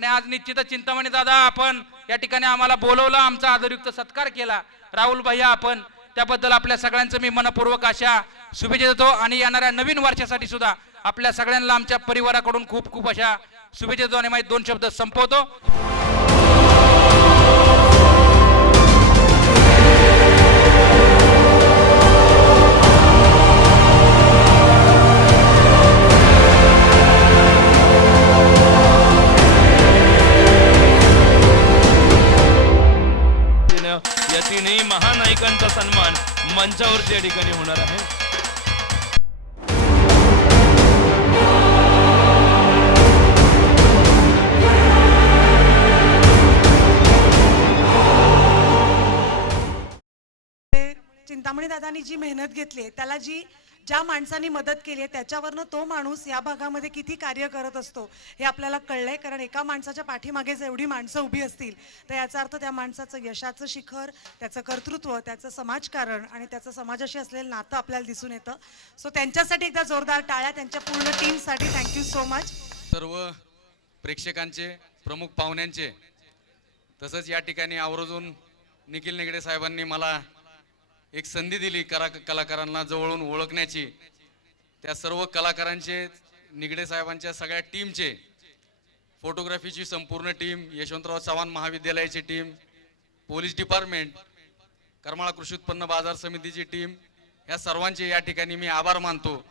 आणि आज निश्चितच चिंतामणी दादा आपण या ठिकाणी आम्हाला बोलवलं, आमचा आदरयुक्त सत्कार केला. राहुल भैया आपण त्याबद्दल आपल्या सगळ्यांचं मी मनपूर्वक अशा शुभेच्छा देतो आणि येणाऱ्या नवीन वर्षासाठी सुद्धा आपल्या सगळ्यांना आमच्या परिवाराकडून खूप खूप अशा शुभेच्छा देतो आणि माझे 2 शब्द संपवतो. या तीनही महानायकांचा सन्मान मंचावरती या ठिकाणी होणार आहे. चिंतामणी दादांनी जी मेहनत घेतली आहे, त्याला ज्या माणसांनी मदत केली आहे त्याच्यावरनं तो माणूस या भागामध्ये किती कार्य करत असतो हे आपल्याला कळलंय. कारण एका माणसाच्या पाठीमागे जर एवढी माणसं उभी असतील तर याचा अर्थ त्या माणसाचं यशाचं शिखर, त्याचं कर्तृत्व, त्याचं समाजकारण आणि त्याचं समाजाशी असलेलं नातं आपल्याला दिसून येतं. सो त्यांच्यासाठी एकदा जोरदार टाळ्या, त्यांच्या पूर्ण टीमसाठी. Thank you so much. सर्व प्रेक्षकांचे, प्रमुख पाहुण्यांचे, तसंच या ठिकाणी आवर्जून निखिल निगडे साहेबांनी मला एक संधी दिली कलाकारांना जवळून ओळखण्याची. त्या सर्व कलाकारांचे, निगडे साहेबांच्या सगळ्या टीमचे, फोटोग्राफीची संपूर्ण टीम, यशवंतराव चव्हाण महाविद्यालयाची टीम, पोलीस डिपार्टमेंट, करमाळा कृषी उत्पन्न बाजार समितीची टीम, या सर्वांचे या ठिकाणी मी आभार मानतो.